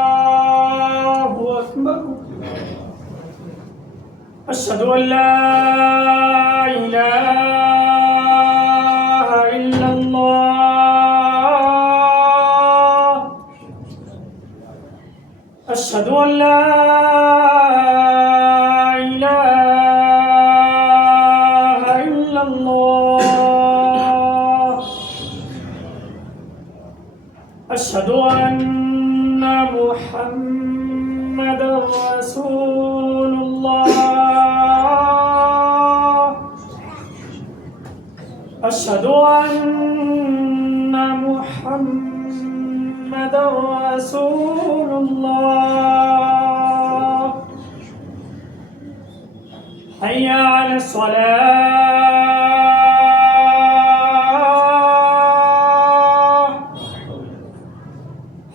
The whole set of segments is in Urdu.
الله أكبر. أشهد أن لا إله إلا الله. أشهد أن لا إله إلا الله. أشهد أن محمدا رسول الله. أشهد أن محمدا رسول الله. حي على الصلاة.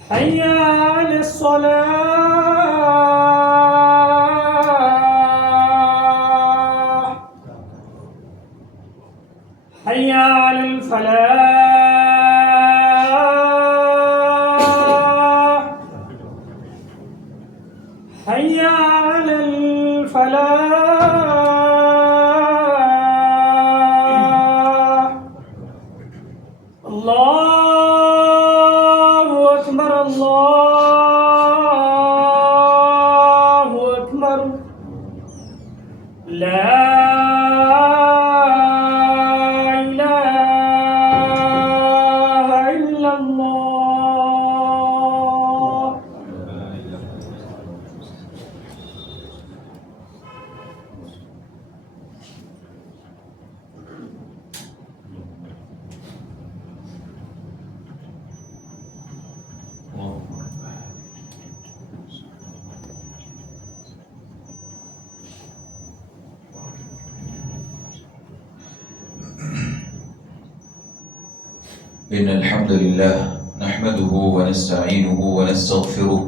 حي على الصلاة. حي على الفلاح. حي على الفلاح. الله أكبر. الله أكبر. لا إله إلا الله. إن الحمد لله نحمده ونستعينه ونستغفره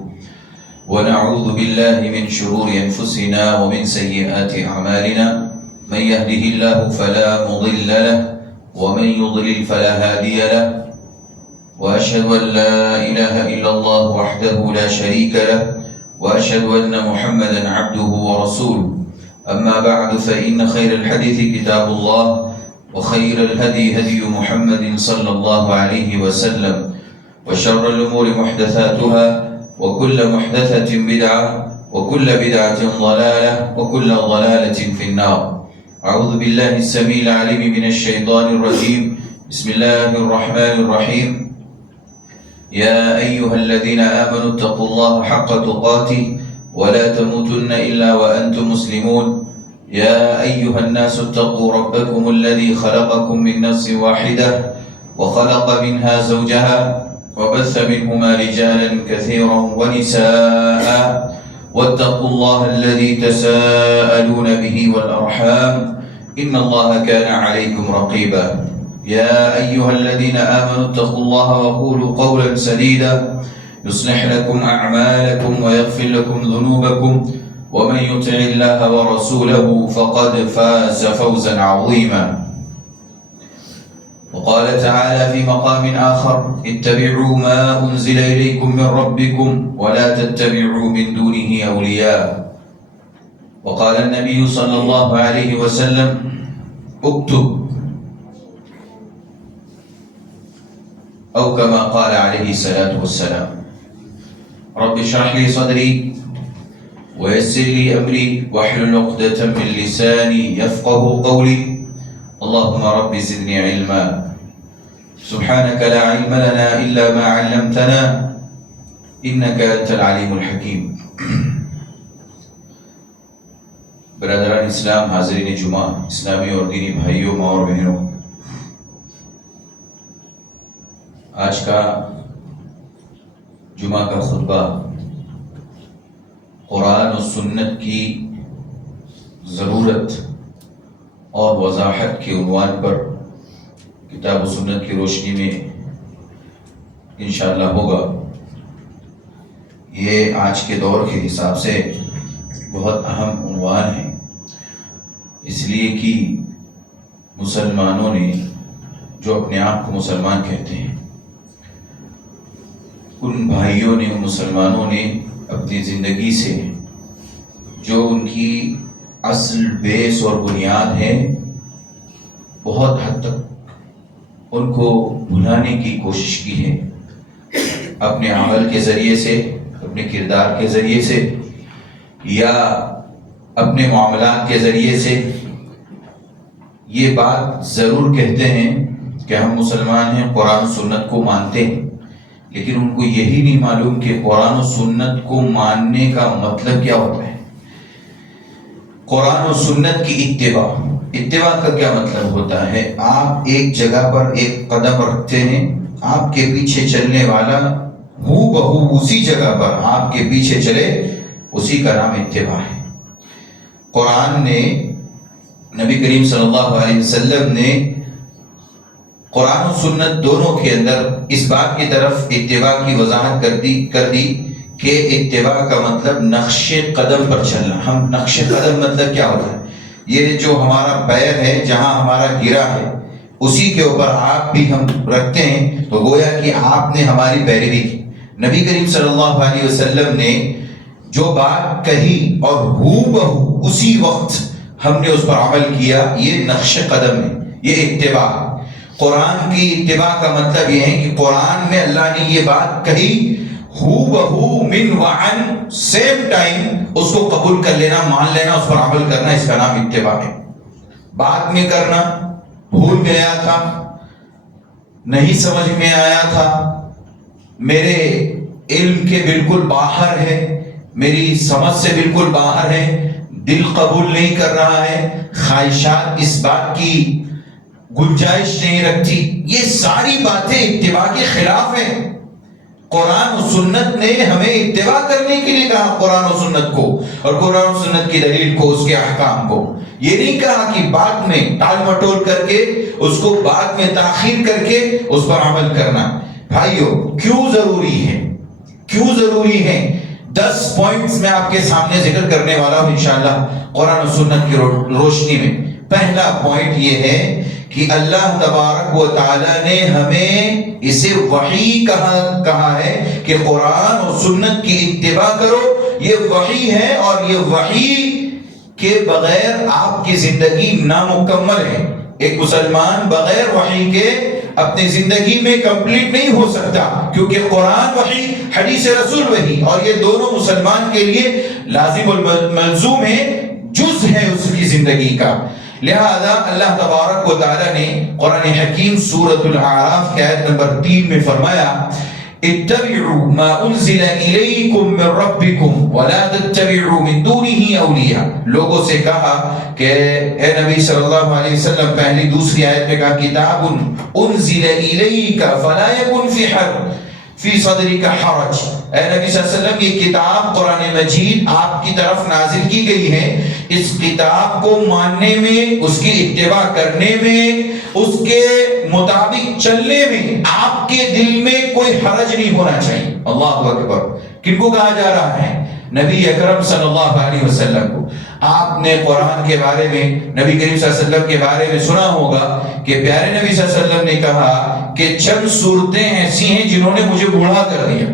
ونعوذ بالله من شرور أنفسنا ومن سيئات أعمالنا. من يهده الله فلا مضل له ومن يضلل فلا هادي له. وأشهد أن لا إله إلا الله وحده لا شريك له وأشهد أن محمدا عبده ورسوله. أما بعد فإن خير الحديث كتاب الله وخير الهدي هدي محمد صلى الله عليه وسلم وشر الأمور محدثاتها وكل محدثة بدعة وكل بدعة ضلالة وكل ضلالة في النار. أعوذ بالله السميع العليم من الشيطان الرجيم. بسم الله الرحمن الرحيم. يا أيها الذين آمنوا اتقوا الله حق تقاته ولا تموتن إلا وأنتم مسلمون. يا أيها الناس اتقوا ربكم الذي خلقكم من نفس واحدة وخلق منها زوجها وبث منهما رجالا كثيرا ونساء واتقوا الله الذي تساءلون به والأرحام إن الله كان عليكم رقيبا. يا أيها الذين آمنوا اتقوا الله وقولوا قولا سديدا يصلح لكم أعمالكم ويغفر لكم ذنوبكم ومن يطع الله ورسوله فقد فاز فوزا عظيما. وقال تعالى في مقام آخر اتبعوا ما أنزل إليكم من ربكم ولا تتبعوا من دونه أولياء. وقال النبي صلى الله عليه وسلم اكتب، أو كما قال عليه الصلاة والسلام رب اشرح لي صدري ويسر لي أمري واحلل عقدة من لساني يفقه قولي. اللهم رب زدني علما. سبحانك لا علم لنا إلا ما علمتنا إنك أنت العليم الحكيم. برادران اسلام، حاضرین جمعہ، اسلامی اور دینی بھائیوں اور بہنوں، آج کا جمعہ کا خطبہ قرآن و سنت کی ضرورت اور وضاحت کے عنوان پر کتاب و سنت کی روشنی میں انشاءاللہ ہوگا. یہ آج کے دور کے حساب سے بہت اہم عنوان ہے، اس لیے کہ مسلمانوں نے جو اپنے آپ کو مسلمان کہتے ہیں ان بھائیوں نے، ان مسلمانوں نے اپنی زندگی سے جو ان کی اصل بیس اور بنیاد ہے بہت حد تک ان کو بھلانے کی کوشش کی ہے، اپنے عمل کے ذریعے سے، اپنے کردار کے ذریعے سے یا اپنے معاملات کے ذریعے سے۔ یہ بات ضرور کہتے ہیں کہ ہم مسلمان ہیں، قرآن و سنت کو مانتے ہیں، لیکن ان کو یہی نہیں معلوم کہ قرآن و سنت کو ماننے کا مطلب کیا ہوتا ہے۔ قرآن و سنت کی اتباع کا کیا مطلب ہوتا ہے؟ آپ ایک جگہ پر ایک قدم رکھتے ہیں، آپ کے پیچھے چلنے والا ہو بہو اسی جگہ پر آپ کے پیچھے چلے، اسی کا نام اتباع ہے۔ قرآن نے، نبی کریم صلی اللہ علیہ وسلم نے قرآن و سنت دونوں کے اندر اس بات کی طرف اتباع کی وضاحت کر دی کہ اتباع کا مطلب نقش قدم پر چلنا۔ ہم نقش قدم مطلب کیا ہوتا ہے؟ یہ جو ہمارا پیر ہے، جہاں ہمارا گرا ہے اسی کے اوپر آپ بھی ہم رکھتے ہیں، تو گویا کہ آپ نے ہماری پیروی کی۔ نبی کریم صلی اللہ علیہ وسلم نے جو بات کہی اور ہو بہو اسی وقت ہم نے اس پر عمل کیا، یہ نقش قدم ہے، یہ اتباع۔ قرآن کی اتباع کا مطلب یہ ہے کہ قرآن میں اللہ نے یہ بات کہی، ہو بہو من وعن، سیم ٹائم اس کو قبول کر لینا، مان لینا، اس پر عمل کرنا، اس کا نام اتباع ہے۔ بعد میں کرنا، بھول گیا تھا، نہیں سمجھ میں آیا تھا، میرے علم کے بالکل باہر ہے، میری سمجھ سے بالکل باہر ہے، دل قبول نہیں کر رہا ہے، خواہشات اس بات کی گنجائش نہیں رکھتی، یہ ساری باتیں اتباع کے خلاف ہیں۔ قرآن و سنت نے ہمیں اتباع کرنے کے لیے کہا، قرآن و سنت کو، اور قرآن و سنت کی دلیل کو، اس کے احکام کو۔ یہ نہیں کہا کہ بعد میں ٹال مٹول کر کے، اس کو بعد میں تاخیر کر کے اس پر عمل کرنا۔ بھائیو، کیوں ضروری ہے؟ کیوں ضروری ہے؟ 10 پوائنٹس میں آپ کے سامنے ذکر کرنے والا ہوں انشاءاللہ قرآن و سنت کی روشنی میں۔ پہلا پوائنٹ یہ ہے کہ اللہ تبارک و تعالی نے ہمیں اسے وحی کہا ہے کہ قرآن و سنت کی اتباع کرو، یہ وحی ہے، اور یہ وحی کے بغیر آپ کی زندگی نامکمل ہے۔ ایک مسلمان بغیر وحی کے اپنی زندگی میں کمپلیٹ نہیں ہو سکتا، کیونکہ قرآن وحی، حدیث رسول وحی، اور یہ دونوں مسلمان کے لیے لازم الملزوم ہے، جز ہے اس کی زندگی کا۔ لہذا اللہ تبارک و تعالی نے قرآن حکیم سورۃ الاعراف کی آیت نمبر 3 میں فرمایا، اتبعوا ما انزل الیکم من ربکم ولا تتبعوا من دونه اولیاء۔ لوگوں سے کہا کہ اے نبی صلی اللہ علیہ وسلم، پہلی دوسری آیت میں کہا کتاب انزل الیک فلا یکن فی صدرک حرج۔ اے نبی صلی اللہ علیہ وسلم، یہ کتاب قرآن مجید آپ کی طرف نازل کی گئی ہے، اس کتاب کو ماننے میں، اس کی اتباع کرنے میں، اس کے مطابق چلنے میں آپ کے دل میں کوئی حرج نہیں ہونا چاہیے۔ اللہ اکبر! کن کو کہا جا رہا ہے؟ نبی اکرم صلی اللہ علیہ وسلم کو۔ آپ نے قرآن کے بارے میں، نبی کریم صلی اللہ علیہ وسلم کے بارے میں سنا ہوگا کہ پیارے نبی صلی اللہ علیہ وسلم نے کہا کہ چند صورتیں ایسی ہیں جنہوں نے مجھے بوڑھا کر دیا،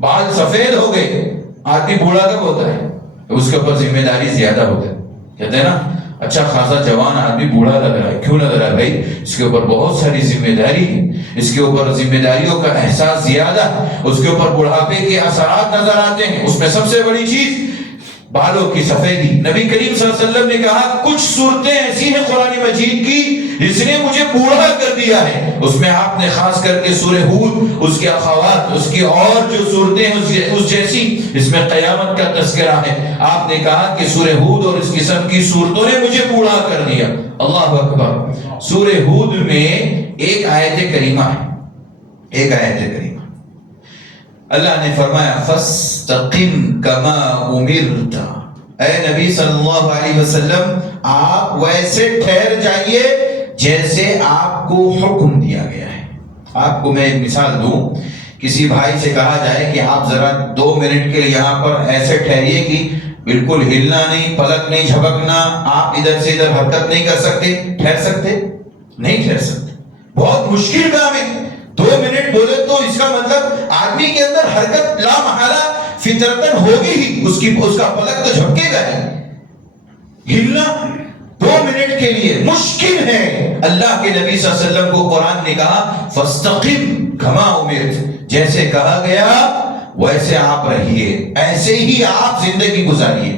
بال سفید ہو گئے۔ آدمی بوڑھا کب ہوتا ہے؟ اس کے اوپر ذمہ داری زیادہ ہوتا ہے۔ کہتے ہیں نا، اچھا خاصا جوان آدمی بوڑھا لگ رہا ہے، کیوں لگ رہا ہے بھائی؟ اس کے اوپر بہت ساری ذمہ داری ہے، اس کے اوپر ذمہ داریوں کا احساس زیادہ ہے، اس کے اوپر بڑھاپے کے اثرات نظر آتے ہیں۔ اس میں سب سے بڑی چیز بالوں کی سفیدی۔ نبی کریم صلی اللہ علیہ وسلم نے کہا کچھ صورتیں ایسی ہیں قرآن مجید کی جس نے مجھے بوڑھا کر دیا ہے۔ اس میں آپ نے خاص کر کے سورہ ہود، اس کے اخوات، اس کی اور جو صورتیں ہیں اس جیسی، اس میں قیامت کا تذکرہ ہے۔ آپ نے کہا کہ سورہ ہود اور اس قسم کی صورتوں نے مجھے بوڑھا کر دیا۔ اللہ اکبر! سورہ ہود میں ایک آیت کریمہ ہے، ایک آیت کریمہ، اللہ نے فرمایا فَاسْتَقِمْ كَمَا أُمِرْتَ۔ اے نبی صلی اللہ علیہ وسلم، آپ ویسے ٹھہر جائیے جیسے آپ کو حکم دیا گیا ہے۔ آپ کو میں ایک مثال دوں، کسی بھائی سے کہا جائے کہ آپ ذرا 2 منٹ کے لیے یہاں پر ایسے ٹھہریے کہ بالکل ہلنا نہیں، پلک نہیں جھپکنا، آپ ادھر سے ادھر حرکت نہیں کر سکتے، ٹھہر سکتے؟ نہیں ٹھہر سکتے، بہت مشکل کام ہے۔ 2 منٹ بولے تو اس کا مطلب آدمی کے اندر حرکت لا محالہ فطرتاً ہوگی ہی، اس کا پلک تو جھپکے گا ہی۔ ہلنا 2 منٹ کے لیے مشکل ہے۔ اللہ کے نبی صلی اللہ علیہ وسلم کو قرآن نے کہا فاستقم کما امرت، جیسے کہا گیا ویسے آپ رہیے، ایسے ہی آپ زندگی گزاریے۔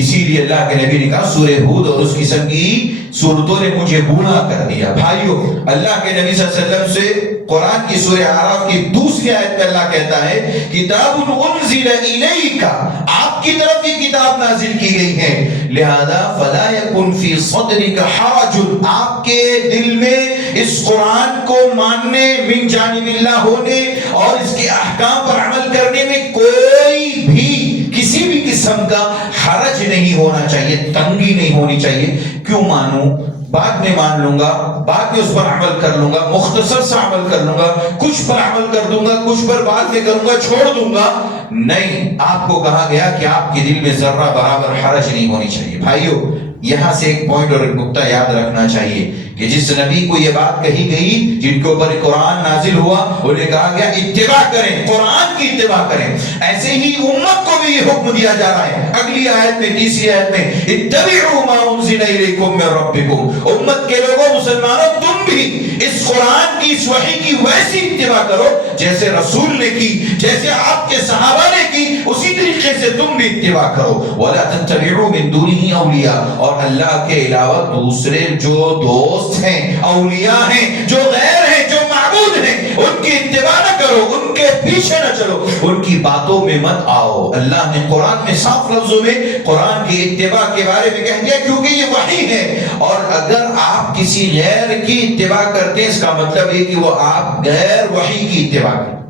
اسی لیے اللہ کے نبی نے کہا سورہ ہود اور اس قسم کی صورتوں نے مجھے بوڑھا کر دیا۔ بھائیو، اللہ کے نبی صلی اللہ علیہ وسلم سے قرآن کی سورہ اعراف کی دوسری آیت میں اللہ کہتا ہے کتاب انزل الیک، آپ کی طرف یہ کتاب نازل کی گئی ہے، لہذا فلا یکن فی صدرک حرج، آپ کے دل میں اس قرآن کو ماننے، من جانب اللہ ہونے اور اس کے احکام پر عمل کرنے میں کوئی بھی کسی بھی قسم کا حرج نہیں ہونا چاہیے، تنگی نہیں ہونی چاہیے۔ کیوں مانوں؟ بعد میں مان لوں گا، بعد میں اس پر عمل کر لوں گا، مختصر سا عمل کر لوں گا، کچھ پر عمل کر دوں گا، کچھ پر بعد میں کروں گا، چھوڑ دوں گا۔ نہیں، آپ کو کہا گیا کہ آپ کے دل میں ذرہ برابر حرج نہیں ہونی چاہیے۔ بھائیو، یہاں سے ایک پوائنٹ اور ایک نقطہ یاد رکھنا چاہیے کہ جس نبی کو یہ بات کہی گئی، جن کے اوپر قرآن نازل ہوا، انہیں کہا گیا اتباع کریں، قرآن کی اتباع کریں۔ ایسے ہی امت کو بھی یہ حکم دیا جا رہا ہے اگلی آیت میں، تیسری آیت میں، اتبعوا ما انزل الیکم من ربکم، امت کے لوگوں، مسلمانوں، تم بھی اس قرآن کی، اس وحی کی ویسی اتباع کرو جیسے رسول نے کی، جیسے آپ کے صحابہ نے کی، اسی طریقے سے تم بھی اتباع کرو۔ ولا تتبعوا من دونه اولیاء، اور اللہ کے علاوہ دوسرے جو دوست ہیں، اولیاء ہیں، جو غیر ہیں، جو معبود ہیں، ان کی اتباع نہ کرو، ان کے پیچھے نہ چلو، ان کی باتوں میں مت آؤ۔ اللہ نے قرآن میں صاف لفظوں میں قرآن کی اتباع کے بارے میں کہہ دیا کیونکہ یہ وحی ہے، اور اگر آپ کسی غیر کی اتباع کرتے ہیں اس کا مطلب ہے کہ وہ آپ غیر وحی کی اتباع کریں۔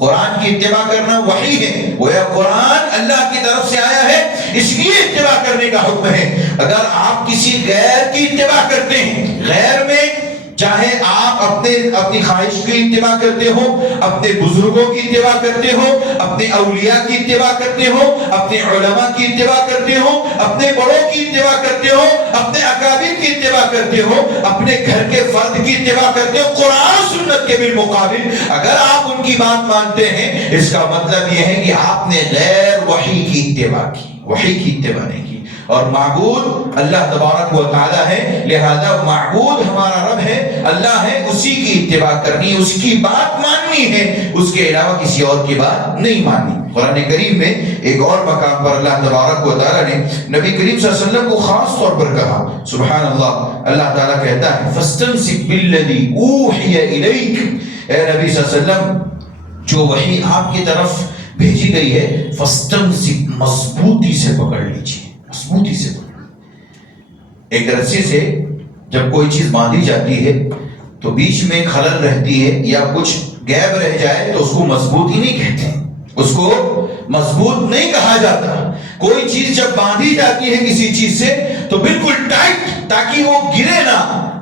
قرآن کی اتباع کرنا وحی ہے، وہ قرآن اللہ کی طرف سے آیا ہے، اس لیے اتباع کرنے کا حکم ہے۔ اگر آپ کسی غیر کی اتباع کرتے ہیں، غیر میں چاہے آپ اپنی خواہش کی اتباع کرتے ہو، اپنے بزرگوں کی اتباع کرتے ہو، اپنے اولیاء کی اتباع کرتے ہو، اپنے علماء کی اتباع کرتے ہو، اپنے بڑوں کی اتباع کرتے ہو، اپنے اکابر کی اتباع کرتے ہو، اپنے گھر کے فرد کی اتباع کرتے ہو، قرآن و سنت کے بالمقابل اگر آپ ان کی بات مانتے ہیں، اس کا مطلب یہ ہے کہ آپ نے غیر وحی کی اتباع کی، وحی کی اتباع نہیں کی۔ اور معبود اللہ تبارک و تعالی ہے، لہذا معبود ہمارا رب ہے، اللہ ہے، اسی کی اتباع کرنی، اس کی بات ماننی ہے، اس کے علاوہ کسی اور کی بات نہیں ماننی۔ قرآن کریم میں ایک اور مقام پر اللہ تبارک و تعالی نے نبی کریم صلی اللہ علیہ وسلم کو خاص طور پر کہا، سبحان اللہ، اللہ تعالیٰ کہتا ہے فَاسْتَمْسِكْ بِالَّذِي أُوحِيَ إِلَيْكَ، اے نبی صلی اللہ علیہ وسلم جو وحی آپ کی طرف بھیجی گئی ہے، فَاسْتَمْسِكْ، مضبوطی سے پکڑ لیجیے، مضبوطی سے پکڑ۔ ایک رسی سے جب کوئی چیز باندھی جاتی ہے تو بیچ میں خلل رہتی ہے یا کچھ گیپ رہ جائے تو اس کو مضبوطی نہیں کہتے، اس کو مضبوط نہیں کہا جاتا۔ کوئی چیز جب باندھی جاتی ہے کسی چیز سے تو بالکل ٹائٹ تاکہ وہ گرے نہ۔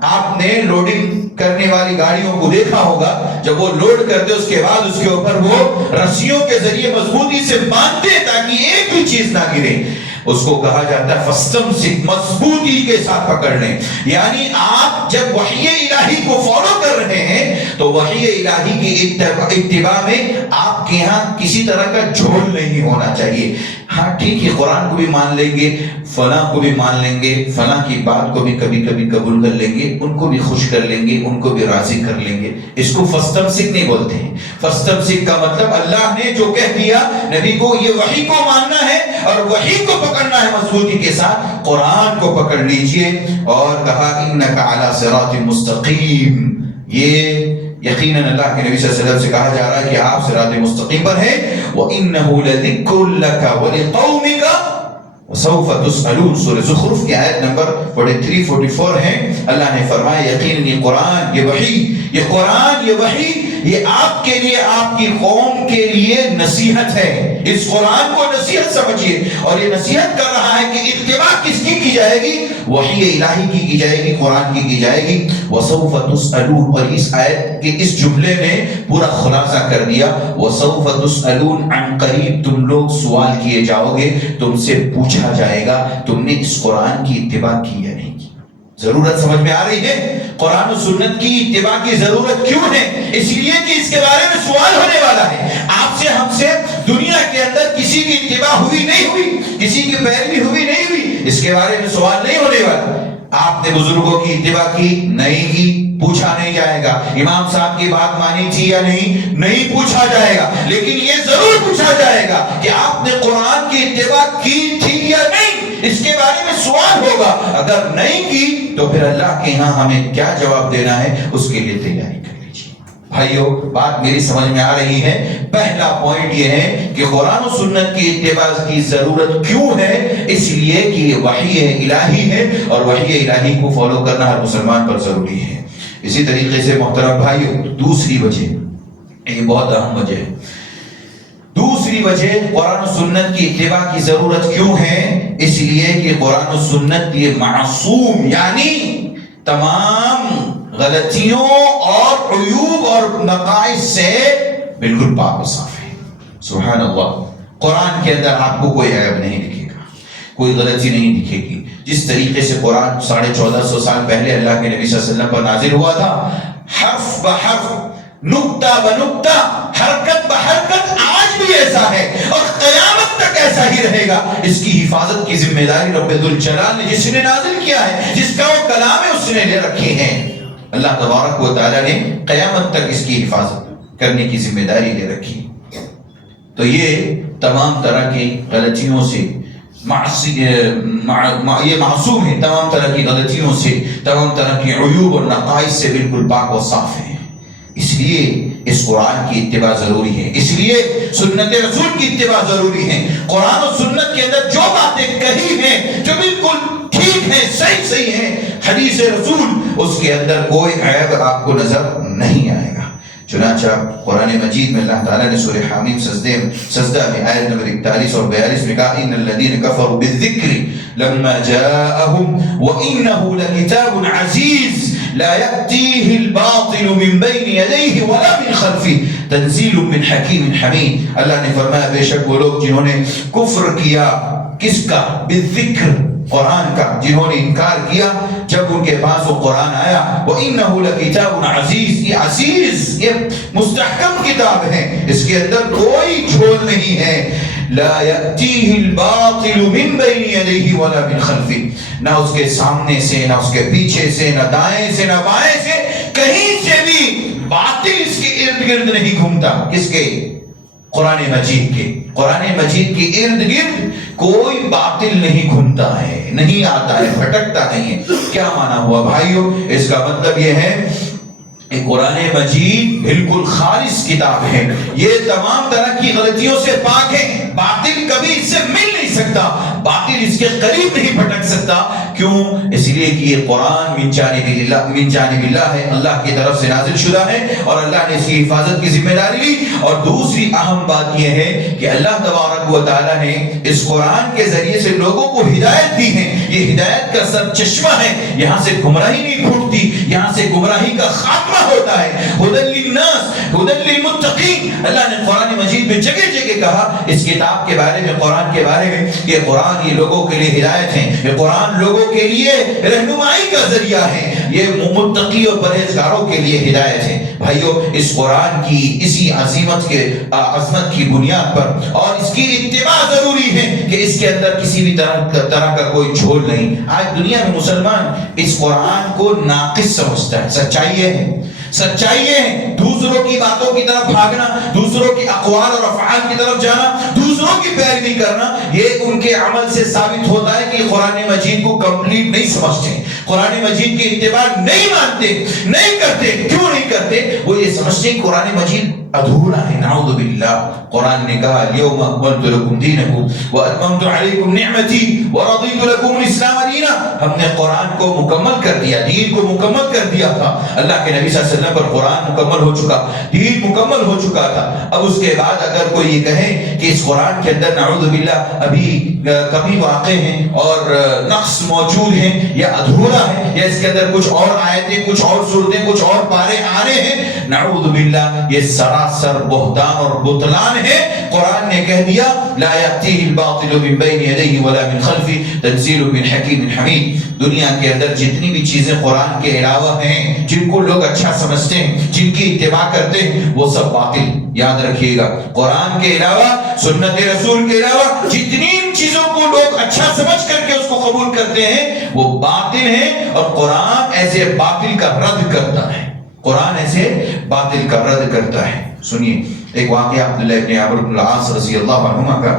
آپ نے لوڈنگ کرنے والی گاڑیوں کو دیکھا ہوگا، جب وہ لوڈ کرتے اس کے بعد اس کے اوپر وہ رسیوں کے ذریعے مضبوطی سے باندھتے تاکہ ایک بھی چیز نہ گرے، اس کو کہا جاتا ہے فَاسْتَمْسِكْ، مضبوطی کے ساتھ پکڑ لیں۔ یعنی آپ جب وحی الہی کو فالو کر رہے ہیں تو وحی الہی کی اتباع میں آپ کے ہاں کسی طرح کا جھول نہیں ہونا چاہیے۔ ہاں ٹھیک ہے، قرآن کو بھی مان لیں گے، فلاں کو بھی مان لیں گے، فلاں کی بات کو بھی کبھی کبھی قبول کر لیں گے، ان کو بھی خوش کر لیں گے، ان کو بھی راضی کر لیں گے، اس کو فَاسْتَمْسِكْ نہیں بولتے ہیں۔ فَاسْتَمْسِكْ کا مطلب اللہ نے جو کہہ دیا، نبی کو یہ وحی کو ماننا ہے اور وحی کو پکڑنا ہے مضبوطی کے ساتھ، قرآن کو پکڑ لیجئے، اور کہا إِنَّكَ عَلَى صِرَاطٍ مُسْتَقِيمٍ، یہ یقیناً اللہ کے نبی صلی اللہ علیہ وسلم سے کہا جا رہا ہے کہ آپ صراط مستقیم پر ہیں۔ وَإِنَّهُ لَذِكْرٌ لَكَ وَلِقَوْمِكَ وَسَوْفَ تُسْأَلُونَ، سورہ زخرف کی آیت نمبر 43-44 ہے۔ اللہ نے فرمایا یقیناً یہ قرآن، یہ وحی، یہ قرآن، یہ وحی، یہ آپ کے لیے، آپ کی قوم کے لیے نصیحت ہے۔ اس قرآن کو نصیحت سمجھیے، اور یہ نصیحت کر رہا ہے کہ اتباع کس کی جائے گی؟ وحی الہی کی جائے گی، قرآن کی جائے گی۔ وَسَوْفَ تُسْأَلُونَ، اور اس آیت کے اس جملے نے پورا خلاصہ کر دیا۔ وَسَوْفَ تُسْأَلُونَ، عن قریب تم لوگ سوال کیے جاؤ گے، تم سے پوچھا جائے گا تم نے اس قرآن کی اتباع کی یا نہیں کی۔ ضرورت سمجھ میں آ رہی ہے؟ قرآن و سنت کی اتباع کی ضرورت کیوں ہے؟ اس لیے کہ اس کے بارے میں سوال ہونے والا ہے۔ آپ سے ہم سے دنیا کے اندر کسی کی اتباع ہوئی نہیں ہوئی، کسی کی پیروی ہوئی نہیں ہوئی، اس کے بارے میں سوال نہیں ہونے والا۔ آپ نے بزرگوں کی اتباع کی نہیں کی، پوچھا نہیں جائے گا۔ امام صاحب کی بات مانی تھی یا نہیں پوچھا جائے گا، لیکن یہ ضرور پوچھا جائے گا کہ آپ نے قرآن کی اتباع کی تھی یا نہیں، اس کے بارے میں سوال ہوگا۔ اگر نہیں کی تو پھر اللہ کے ہاں ہمیں کیا جواب دینا ہے، اس کے لیے تیاری کر لیجیے۔ بھائیو، بات میری سمجھ میں آ رہی ہے؟ پہلا پوائنٹ یہ ہے کہ قرآن و سنت کی اتباع کی ضرورت کیوں ہے؟ اس لیے کہ یہ وحی الہی ہے، اور وحی الہی کو فالو کرنا ہر مسلمان پر ضروری ہے۔ اسی طریقے سے محترم بھائیو، دوسری وجہ، یہ بہت اہم وجہ ہے، دوسری وجہ قرآن و سنت کی اتباع کی ضرورت کیوں ہے؟ اس لیے کہ قرآن و سنت یہ معصوم، یعنی تمام غلطیوں اور عیوب اور نقائص سے بالکل پاک و صاف ہے۔ سبحان اللہ، قرآن کے اندر آپ کو کوئی عیب نہیں دکھے گا، کوئی غلطی نہیں دکھے گی۔ جس طریقے سے قرآن 1450 سال پہلے اللہ کے نبی صلی اللہ علیہ وسلم پر نازل ہوا تھا، حرف بحرف، نقطہ بنقطہ، حرکت بحرکت آج بھی ایسا ہے اور قیامت تک ایسا ہی رہے گا۔ اس کی حفاظت کی ذمہ داری رب ذوالجلال نے، جس نے نازل کیا ہے، جس کا وہ کلام ہے، اس نے لے رکھی ہے۔ اللہ تبارک و تعالیٰ نے قیامت تک اس کی حفاظت کرنے کی ذمہ داری لے رکھی۔ تو یہ تمام طرح کی غلطیوں سے یہ معصوم ہے، تمام طرح کی غلطیوں سے، تمام طرح کی عیوب اور نقائص سے بالکل پاک و صاف ہے۔ اس لیے اس قرآن کی اتباع ضروری ہے، اس لیے سنت رسول کی اتباع ضروری ہے۔ قرآن و سنت کے اندر جو باتیں کہی ہیں، جو بالکل ٹھیک ہیں، صحیح ہیں، حدیث رسول، اس کے اندر کوئی عیب آپ کو نظر نہیں آئے گا۔ چنانچہ قرآن مجید میں اللہ تعالیٰ نے سورہ حامیم سجدہ میں آیت نمبر 41 اور 42 میں کہا ان الذین کفروا بالذکر لما جاءہم وانہ لکتاب عزیز لا یأتیہ الباطل من بین یدیہ ولا من خلفہ تنزیل من حکیم حمید۔ اللہ نے فرمایا بے شک وہ لوگ جنہوں نے کفر کیا، کس کا؟ بالذکر، قرآن کا، جنہوں نے انکار کیا جب ان کے پاس وہ قرآن آیا۔ وَإِنَّهُ لَكِتَابٌ عَزِيزٌ، یہ عزیز، یہ مستحکم کتاب ہے، اس کے اندر کوئی جھول نہیں ہے۔ لَا يَأْتِيهِ الْبَاطِلُ مِنْ بَيْنِ يَدَيْهِ وَلَا مِنْ خَلْفِهِ، نہ اس کے سامنے سے، نہ اس کے پیچھے سے، نہ دائیں سے، نہ بائیں سے، کہیں سے بھی باطل اس کے ارد گرد نہیں گھومتا۔ کس کے؟ قرآن مجید کے، قرآن مجید کے ارد گرد کوئی باطل نہیں گھومتا ہے، نہیں آتا ہے، بھٹکتا نہیں ہے۔ کیا معنی ہوا بھائیو؟ اس کا مطلب یہ ہے کہ قرآن مجید بالکل خالص کتاب ہے، یہ تمام طرح کی غلطیوں سے پاک ہے، باطل کبھی اس سے مل نہیں سکتا، باطل اس کے قریب نہیں بھٹک سکتا۔ کیوں؟ اس لیے کہ یہ قرآن من جانب اللہ ہے، اللہ کی طرف سے نازل شدہ ہے، اور اللہ نے اس کی حفاظت کی ذمہ داری لی۔ اور دوسری اہم بات یہ ہے کہ اللہ تبارک و تعالیٰ نے اس قرآن کے ذریعے سے لوگوں کو ہدایت دی ہے، یہ ہدایت کا سر چشمہ ہے، یہاں سے گمراہی نہیں پھوٹتی، یہاں سے گمراہی کا خاتمہ ہوتا ہے۔ ہدی للناس، ہدی للمتقین، اللہ نے قرآن مجید میں جگہ جگہ کہا اس کتاب کے بارے میں، قرآن کے بارے میں، یہ قرآن یہ لوگوں کے لیے ہدایت ہے، یہ قرآن لوگوں کے لیے رہنمائی کا ذریعہ ہے، یہ متقی اور پرہیزگاروں کے لیے ہدایت ہے۔ بھائیو، اس قرآن کی اسی عظمت کی بنیاد پر اور اس کی اتباع ضروری ہے کہ اس کے اندر کسی بھی طرح کا کوئی جھول نہیں۔ آج دنیا میں مسلمان اس قرآن کو ناقص سمجھتا ہے۔ سچائی ہے، سچائی ہے دوسروں کی باتوں کی طرف بھاگنا، دوسروں کی اقوال اور افعال کی طرف جانا، دوسروں کی پیروی کرنا، یہ ان کے عمل سے ثابت ہوتا ہے کہ قرآن مجید کو کمپلیٹ نہیں سمجھتے، قرآن مجید کی اتباع نہیں مانتے، نہیں کرتے۔ کیوں نہیں کرتے؟ وہ یہ سمجھتے ہیں قرآن مجید ادھورا ہے، نعوذ باللہ۔ قرآن نے کہا اليوم اکملت لکم دینکم واتممت علیکم نعمتی ورضیت لکم الاسلام دینا، ہم نے قرآن کو مکمل کر دیا، دین کو مکمل کر دیا تھا۔ اللہ کے نبی صلی اللہ علیہ وسلم پر قرآن مکمل ہو چکا، دین مکمل ہو چکا تھا۔ اب اس کے بعد اگر کوئی یہ کہے کہ اس قرآن قرآن کے اندر نعوذ باللہ ابھی کمی واقع ہیں اور نقص موجود ہیں یا ادھورا ہے یا اس کے اندر کچھ اور آیتیں کچھ اور صورتیں کچھ اور پارے آنے ہیں، نعوذ باللہ یہ سراسر بہتان اور بطلان ہے۔ قرآن نے کہہ دیا لا یأتیہ الباطل من بین یدیہ ولا من خلفہ تنزیل من حکیم حمید۔ دنیا کے اندر جتنی بھی چیزیں قرآن کے علاوہ ہیں جن کو لوگ اچھا سمجھتے ہیں، جن کی اتباع کرتے ہیں، وہ سب باطل۔ یاد رکھیے گا قرآن کے علاوہ، سنت رسول کے علاوہ جتنی چیزوں کو لوگ اچھا سمجھ کر کے اس کو قبول کرتے ہیں وہ باطل ہیں، اور قرآن ایسے باطل کا رد کرتا ہے۔ قرآن ایسے باطل کا رد کرتا ہے۔ سنیے ایک واقعہ عبداللہ ابن عمرو بن العاص رضی اللہ عنہما کا،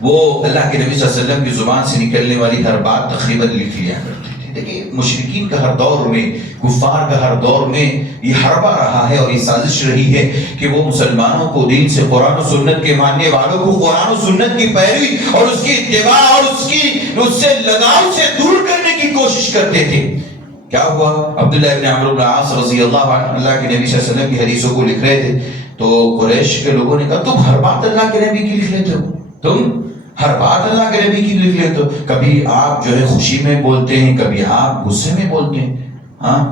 وہ اللہ کے نبی صلی اللہ علیہ وسلم کی زبان سے نکلنے والی ہر بات تقریباً لکھ لیا کرتے تھے۔ دیکھیے مشرکین کا ہر دور میں، کفار کا ہر دور میں یہ حربہ رہا ہے اور یہ سازش رہی ہے کہ وہ مسلمانوں کو دین سے، قرآن و سنت کے ماننے والوں کو قرآن و سنت کی پیروی اور اس کی اتباع اور اس سے لگاؤ سے دور کرنے کی کوشش کرتے تھے۔ کیا ہوا؟ عبداللہ ابن عمرو بن العاص رضی اللہ عنہ اللہ کے نبی صلی اللہ علیہ وسلم کی حدیثوں کو لکھ رہے تھے، تو قریش کے لوگوں نے کہا تم ہر بات اللہ کے نبی کی لکھ لیتے ہو، تم ہر بات اللہ کے نبی کی لکھ لیتے ہو، کبھی آپ جو ہے خوشی میں بولتے ہیں، کبھی آپ غصے میں بولتے ہیں۔ ہاں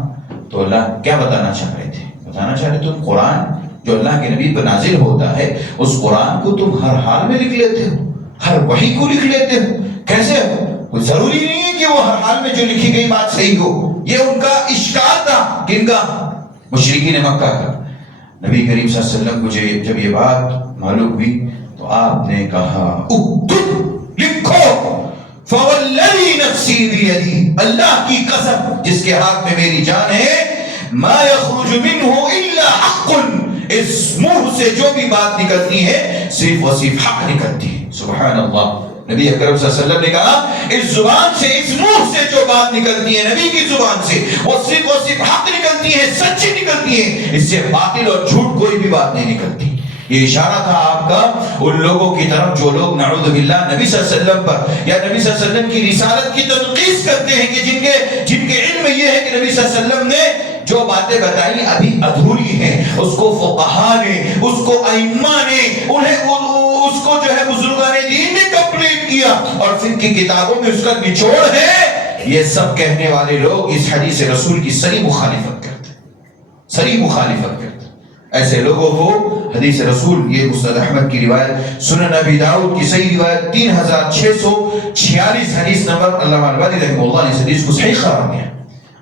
تو اللہ کیا بتانا چاہ رہے تھے؟ بتانا چاہ رہے تم قرآن جو اللہ کے نبی پر نازل ہوتا ہے اس قرآن کو تم ہر حال میں لکھ لیتے ہو، ہر وحی کو لکھ لیتے ہو۔ کیسے ہو؟ کوئی ضروری نہیں ہے کہ وہ ہر حال میں جو لکھی گئی بات صحیح ہو۔ یہ ان کا اشکال تھا، کن کا؟ مشرکین مکہ کا۔ نبی کریم صلی اللہ علیہ وسلم کو جب یہ بات معلوم ہوئی تو آپ نے کہا اکتب، لکھو، فوالذی نفسی بیدی، اللہ کی قسم جس کے ہاتھ میں میری جان ہے، ما یخرج منہ الا حق، اس منہ سے جو بھی بات نکلتی ہے صرف و صرف حق نکلتی ہے۔ سبحان اللہ۔ نبی اکرم صلی اللہ علیہ وسلم نے کہا اس زبان سے، اس منہ سے جو بات نکلتی ہے نبی کی زبان سے وہ صرف و صرف حق نکلتی ہے، سچی نکلتی ہے، اس سے باطل اور جھوٹ کوئی بھی بات نہیں نکلتی۔ یہ اشارہ تھا آپ کا ان لوگوں کی طرف جو لوگ نعوذ باللہ نبی صلی اللہ علیہ وسلم پر یا نبی صلی اللہ علیہ وسلم کی رسالت کی تنقیص کرتے ہیں، کہ جن کے علم یہ ہے کہ نبی صلی اللہ علیہ وسلم نے جو باتیں بتائی ابھی ادھوری ہیں، اس کو فقہا نے، اس کو ائمہ نے، اس کو جو ہے بزرگان دین نے کمپلیٹ کیا اور پھر کی کتابوں میں اس کا نچوڑ ہے۔ یہ سب کہنے والے لوگ اس حدیث رسول کی صریح مخالفت کرتے ہیں، صریح مخالفت کرتے ہیں۔ ایسے لوگوں کو حدیث رسول، یہ مسند احمد کی روایت، سنن ابی داؤد کی صحیح روایت 3646 حدیث نمبر، علامہ البانی رحمہ اللہ نے اس حدیث کو صحیح قرار دیا۔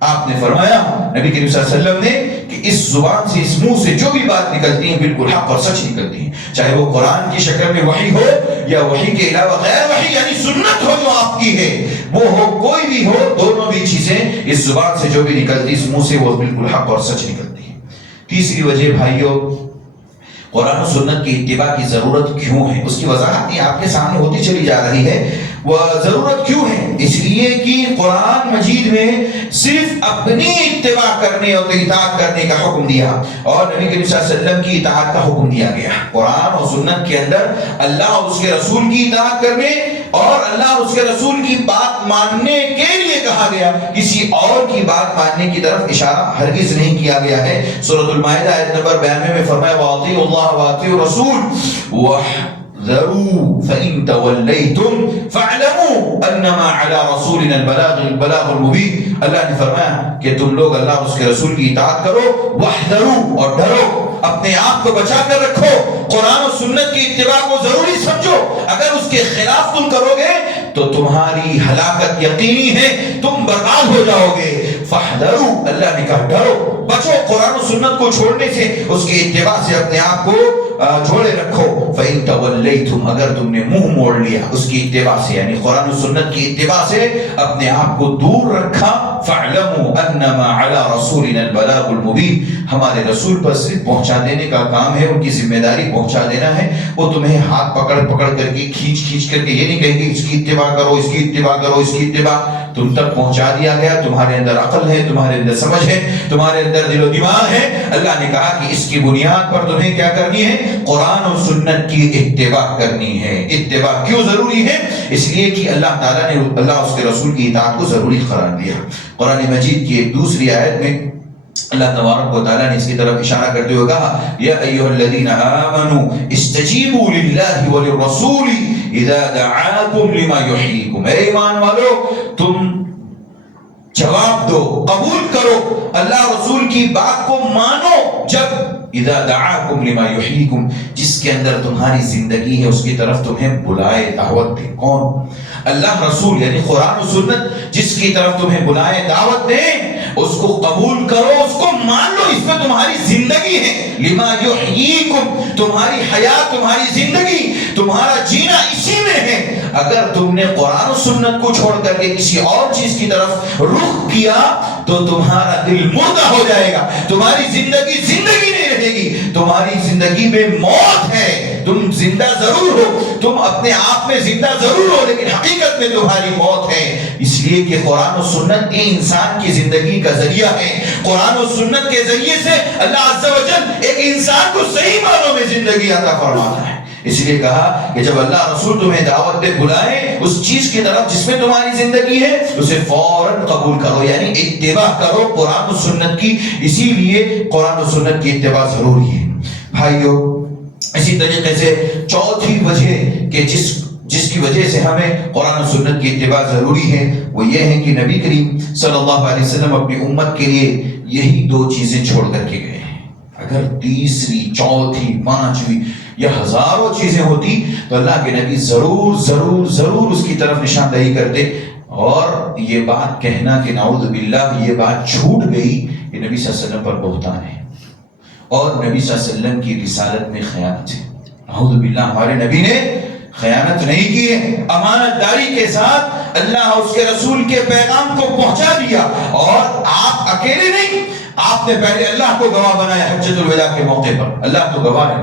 آپ نے فرمایا نبی کریم صلی اللہ علیہ وسلم نے کہ اس زبان سے، اس منہ سے جو بھی بات نکلتی ہیں بالکل حق اور سچ نکلتی ہیں، چاہے وہ قرآن کی شکل میں وحی ہو یا وحی کے علاوہ غیر وحی یعنی سنت ہو جو آپ کی ہے، وہ ہو کوئی بھی ہو، دونوں بھی چیزیں اس زبان سے جو بھی نکلتی اس منہ سے وہ بالکل حق اور سچ نکلتی ہیں۔ تیسری وجہ بھائیوں، قرآن و سنت کی اتباع کی ضرورت کیوں ہے، اس کی وضاحت آپ کے سامنے ہوتی چلی جا رہی ہے۔ وہ ضرورت کیوں ہے؟ اس لیے کہ قرآن مجید میں صرف اپنی اتباع کرنے اور اطاعت کرنے کا حکم دیا اور نبی کریم صلی اللہ علیہ وسلم کی اطاعت کا حکم دیا گیا۔ قرآن اور سنت کے اندر اللہ اور اس کے رسول کی اطاعت کرنے اور اللہ اور اس کے رسول کی بات ماننے کے لیے کہا گیا، کسی اور کی بات ماننے کی طرف اشارہ ہرگز نہیں کیا گیا ہے۔ سورۃ المائدہ آیت نمبر 92 میں فرمایا وَأَطِیعُوا اللَّهَ وَأَطِیعُوا الرَّسُولَ ذروا فإن توليتم فاعلموا انما على رسولنا البلاغ المبين۔ اللہ نے فرمایا کہ تم لوگ اللہ اور اس کے رسول کی اطاعت کرو، واحذروا اور ڈرو، اپنے آپ کو بچا کر رکھو، قرآن و سنت کی اتباع کو ضروری سمجھو، اگر اس کے خلاف تم کرو گے تو تمہاری ہلاکت یقینی ہے، تم برباد ہو جاؤ گے۔ فاحذروا، اللہ نے کہا ڈرو، بچو، قرآن و سنت کو چھوڑنے سے، اس کی اتباع سے اپنے آپ کو جوڑے رکھو۔ فَإِن تَوَلَّيْتُمْ، اگر تم نے منہ موڑ لیا اس کی اتباع سے یعنی قرآن و سنت کی اتباع سے اپنے آپ کو دور رکھا، فَاعْلَمُوا أَنَّمَا عَلَى رَسُولِنَا الْبَلَاغُ الْمُبِينُ، ہمارے رسول پر صرف پہنچا دینے کا کام ہے، ان کی ذمہ داری پہنچا دینا ہے۔ وہ تمہیں ہاتھ پکڑ کر کے کھینچ کر کے یہ نہیں کہیں گے اس کی اتباع کرو، اس کی اتباع کرو، اس کی اتباع، تم تک پہنچا دیا گیا، تمہارے اندر عقل ہے، تمہارے اندر سمجھ ہے، تمہارے اندر دل و دماغ ہے۔ اللہ نے کہا کہ اس کی بنیاد پر تمہیں کیا کرنی ہے؟ قرآن و سنت کی اتباع کرنی ہے۔ اتباع کیوں ضروری ہے؟ اس لیے کہ اللہ تعالیٰ نے اللہ اس کے رسول کی اطاعت کو ضروری قرار دیا۔ قرآن مجید کی ایک دوسری آیت میں اللہ تبارک و تعالیٰ نے اس کی طرف اشارہ کرتے ہوئے کہا یا ایھا الذین آمنوا استجیبوا للہ وللرسول اذا دعاکم لما یحییکم، اے ایمان والو تم جواب دو، قبول کرو اللہ رسول کی بات کو مانو جب اذا دعاکم لما یحییکم، جس کے اندر تمہاری زندگی ہے اس کی طرف تمہیں بلائے، دعوت دے۔ کون؟ اللہ رسول، یعنی قرآن و سنت جس کی طرف تمہیں بلائے، دعوت دے، اس کو قبول کرو، اس کو مان لو، اس میں تمہاری زندگی ہے۔ لما یحییکم، تمہاری حیات، تمہاری زندگی، تمہارا جینا اسی میں ہے۔ اگر تم نے قرآن و سنت کو چھوڑ کر کے کسی اور چیز کی طرف رخ کیا تو تمہارا دل مردہ ہو جائے گا، تمہاری زندگی زندگی نہیں رہے گی، تمہاری زندگی میں موت ہے۔ تم زندہ ضرور ہو، تم اپنے آپ میں زندہ ضرور ہو، لیکن حقیقت میں تمہاری موت ہے، اس لیے کہ قرآن و سنت انسان کی زندگی کا ذریعہ ہے۔ قرآن و سنت کے ذریعے سے اللہ عز و جل ایک انسان کو صحیح معنوں میں زندگی عطا فرماتا ہے۔ اس لیے کہا کہ جب اللہ رسول تمہیں دعوت دے، بلائے اس چیز کی طرف جس میں تمہاری زندگی ہے، اسے فوراً قبول کرو، یعنی اتباع کرو قرآن و سنت کی۔ اسی لیے قرآن و سنت کی اتباع ضروری ہے بھائیو۔ اسی طریقے سے چوتھی وجہ کہ جس کی وجہ سے ہمیں قرآن و سنت کی اتباع ضروری ہے وہ یہ ہے کہ نبی کریم صلی اللہ علیہ وسلم اپنی امت کے لیے یہی دو چیزیں چھوڑ کر کے گئے ہیں۔ اگر تیسری، چوتھی، پانچویں یا ہزاروں چیزیں ہوتی تو اللہ کے نبی ضرور ضرور ضرور اس کی طرف نشاندہی کرتے، اور یہ بات کہنا کہ نعوذ باللہ یہ بات چھوٹ گئی، یہ نبی صلی اللہ علیہ وسلم پر بہتان ہے اور نبی صلی اللہ علیہ وسلم کی رسالت میں خیانت ہے۔ نعوذ باللہ ہمارے نبی نے خیانت نہیں کی ہے، امانت داری کے ساتھ اللہ اور اس کے رسول کے پیغام کو پہنچا دیا، اور آپ اکیلے نہیں، آپ نے پہلے اللہ کو گواہ بنایا حجۃ الوداع کے موقع پر۔ اللہ تو گواہ ہے،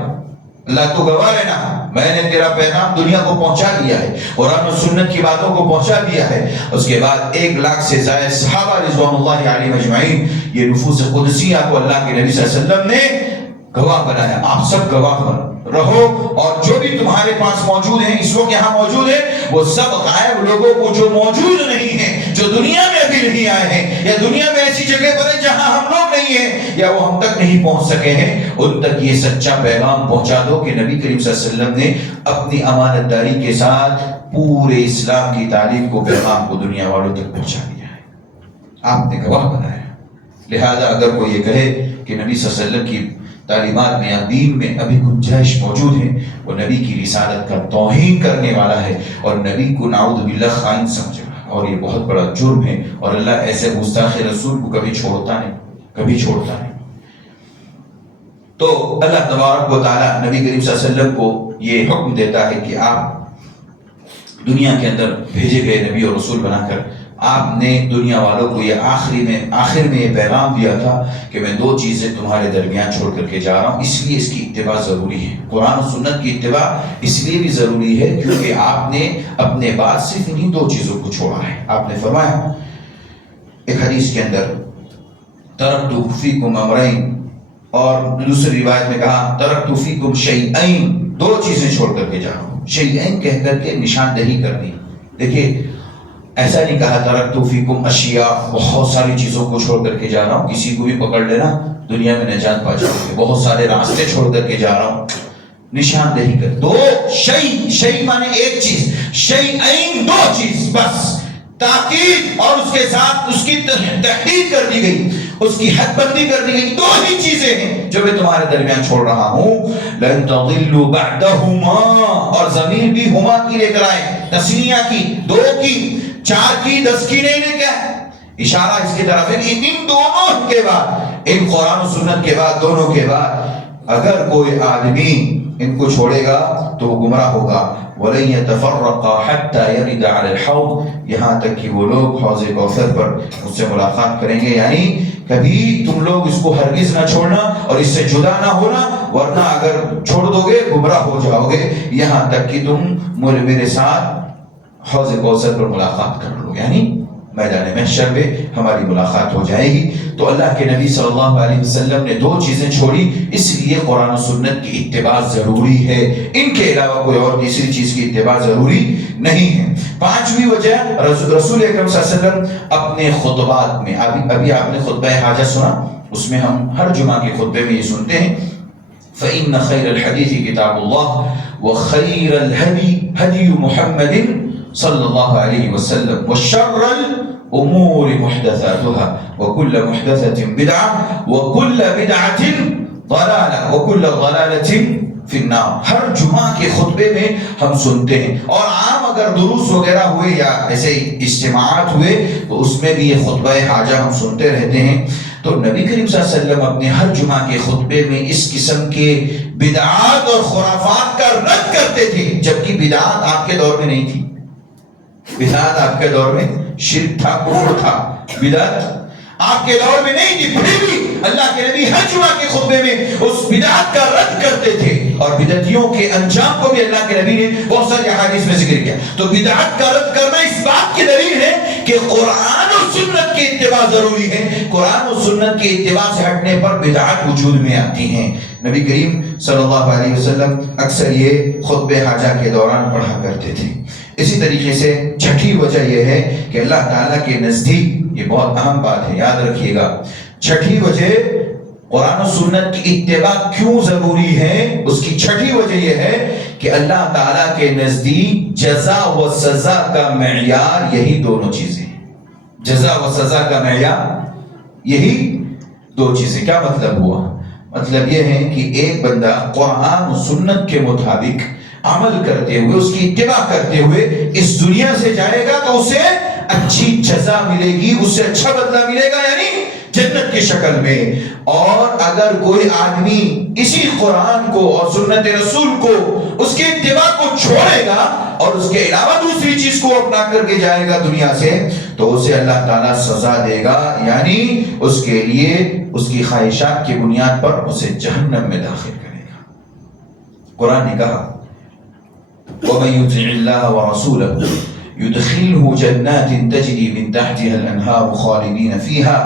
اللہ تو گواہ ہے نا، میں نے تیرا پیغام دنیا کو پہنچا دیا ہے، قرآن و سنت کی باتوں کو پہنچا دیا ہے۔ اس کے بعد 1 لاکھ سے زائد صحابہ رضوان اللہ علیہم اجمعین، یہ نفوس قدسیہ کو اللہ کے نبی صلی اللہ علیہ وسلم نے گواہ بنایا۔ آپ سب گواہ رہو، اور جو بھی تمہارے پاس موجود ہیں، اس وقت یہاں موجود ہیں، وہ سب غائب لوگوں کو جو موجود نہیں ہیں، جو دنیا میں ابھی نہیں آئے ہیں، یا دنیا میں ایسی جگہ پر ہیں جہاں ہم لوگ نہیں ہیں یا وہ ہم تک نہیں پہنچ سکے ہیں، ان تک یہ سچا پیغام پہنچا دو کہ نبی کریم صلی اللہ علیہ وسلم نے اپنی امانت داری کے ساتھ پورے اسلام کی تعلیم کو، پیغام کو دنیا والوں تک پہنچا دیا ہے، آپ نے گواہ بنایا۔ لہذا اگر کوئی یہ کہے کہ نبی صلی اللہ علیہ وسلم کی تعلیمات میں یا دین میں ابھی گنجائش موجود ہے، وہ نبی کی رسالت کا توہین کرنے والا ہے، اور نبی کو نعوذ باللہ خائن سمجھ رہا ہے، اور یہ بہت بڑا جرم ہے، اور اللہ ایسے گستاخ رسول کو کبھی چھوڑتا نہیں، کبھی چھوڑتا نہیں۔ تو اللہ تبارک و تعالیٰ نبی کریم صلی اللہ علیہ وسلم کو یہ حکم دیتا ہے کہ آپ دنیا کے اندر بھیجے گئے نبی اور رسول بنا کر آپ نے دنیا والوں کو یہ آخر میں یہ پیغام دیا تھا کہ میں 2 چیزیں تمہارے درمیان چھوڑ کر کے جا رہا ہوں، اس لیے اس کی اتباع ضروری ہے۔ قرآن و سنت کی اتباع اس لیے بھی ضروری ہے کیونکہ آپ نے اپنے بعد صرف انہی 2 چیزوں کو چھوڑا ہے۔ آپ نے فرمایا ایک حدیث کے اندر ترکت فیکم امرین، اور دوسری روایت میں کہا ترکت فیکم شیئین، 2 چیزیں چھوڑ کر کے جا رہا ہوں۔ شیئین کہہ کر کے نشاندہی کر دی۔ دیکھیے ایسا نہیں کہا ترکت فیکم اشیاء، بہت ساری چیزوں کو چھوڑ کر کے جا رہا ہوں، کسی کو بھی پکڑ لینا دنیا میں نجات پا جاؤ گے، بہت سارے راستے چھوڑ کر کے جا رہا ہوں۔ نشاندہی کر 2 شیء مانے ایک چیز، شیئین 2 چیز، بس تاکید اور اس کے ساتھ اس کی تحقیق کر دی گئی، اس کی حد بندی کر دی گئی۔ 2 ہی چیزیں ہیں جو میں تمہارے درمیان چھوڑ رہا ہوں، لن تضلوا بعدہما، اور ضمیر بھی ہما کی لے کر آئے، تثنیہ کی، 2 کی، 4 کی، 10 کی نہیں لے کے، اشارہ اس کی طرف ہے ان دونوں کے بعد، ان قرآن و سنت کے بعد، دونوں کے بعد اگر کوئی آدمی ان کو چھوڑے گا تو وہ گمراہ ہوگا۔ وَلَن يَتَفَرَّقَا حَتَّى يَرِدَ عَلَى الْحَوْضِ، یہاں تک کہ وہ لوگ حوض کوثر پر مجھ سے ملاقات کریں گے، یعنی کبھی تم لوگ اس کو ہرگز نہ چھوڑنا اور اس سے جدا نہ ہونا، ورنہ اگر چھوڑ دو گے گمراہ ہو جاؤ گے، یہاں تک کہ تم میرے ساتھ حوض کوثر پر ملاقات کر لو، یعنی میدان محشر میں ہماری ملاقات ہو جائے گی۔ تو اللہ کے نبی صلی اللہ علیہ وسلم نے 2 چیزیں چھوڑی، اس لیے قرآن و سنت کی اتباع ضروری ہے، ان کے علاوہ کوئی اور تیسری چیز کی اتباع ضروری نہیں ہے۔ 5ویں وجہ، رسول اکرم صلی اللہ علیہ وسلم اپنے خطبات میں، ابھی آپ نے خطبہ حاجت سنا، اس میں ہم ہر جمعہ کے خطبے میں یہ سنتے ہیں فإن خیر الحدیث کتاب اللہ وخیر الہدی ہدی محمد صلی اللہ علیہ وسلم وشر الامور محدثاتها وكل محدثة بدعة وكل بدعة ضلالة وكل ضلالة فی النار. ہر جمعہ کے خطبے میں ہم سنتے ہیں، اور عام اگر دروس وغیرہ ہوئے یا ایسے اجتماعات ہوئے تو اس میں بھی یہ خطبہ حاجہ ہم سنتے رہتے ہیں. تو نبی کریم صلی اللہ علیہ وسلم اپنے ہر جمعہ کے خطبے میں اس قسم کے بدعات اور خرافات کا رد کرتے تھے، جبکہ بدعات آپ کے دور میں نہیں تھی. بدعات آپ کے دور میں شرک تھا، کفر تھا. بدعت آپ کے دور میں نہیں تھی، پھر بھی اللہ کے نبی ہر جمعہ کے خطبے میں اس بدعت کا رد کرتے تھے، اور بدعتیوں کے انجام کو بھی اللہ کے نبی نے بہت ساری احادیث میں ذکر کیا. تو بدعت کا رد کرنا اس بات کی دلیل ہے کہ قرآن اور سنت کی اتباع ضروری ہے. قرآن اور سنت کی اتباع سے ہٹنے پر بدعت وجود میں آتی ہیں. نبی کریم صلی اللہ علیہ وسلم اکثر یہ خطبہ حاجہ کے دوران پڑھا کرتے تھے. اسی طریقے سے چھٹی وجہ یہ ہے کہ اللہ تعالیٰ کے نزدیک، یہ بہت اہم بات ہے، یاد رکھیے گا، چھٹی وجہ قرآن و سنت کی اتباع کیوں ضروری ہے، اس کی چھٹی وجہ یہ ہے کہ اللہ تعالیٰ کے نزدیک جزا و سزا کا معیار یہی دونوں چیزیں ہیں. جزا و سزا کا معیار یہی دو چیزیں. کیا مطلب ہوا؟ مطلب یہ ہے کہ ایک بندہ قرآن و سنت کے مطابق عمل کرتے ہوئے، اس کی اتباع کرتے ہوئے اس دنیا سے جائے گا تو اسے اچھی جزا ملے گی، اس سے اچھا بدلہ ملے گا، یعنی جنت کی شکل میں. اور اگر کوئی آدمی اسی قرآن کو اور سنت رسول کو، اس کے اتباع کو چھوڑے گا اور اس کے علاوہ دوسری چیز کو اپنا کر کے جائے گا دنیا سے، تو اسے اللہ تعالیٰ سزا دے گا، یعنی اس کے لیے اس کی خواہشات کی بنیاد پر اسے جہنم میں داخل کرے گا. قرآن نے کہا وَمَن يُطِعِ اللَّهَ وَرَسُولَهُ يُدْخِلْهُ جَنَّاتٍ تَجْرِي مِن تَحْتِهَا الْأَنْهَارُ خَالِدِينَ فِيهَا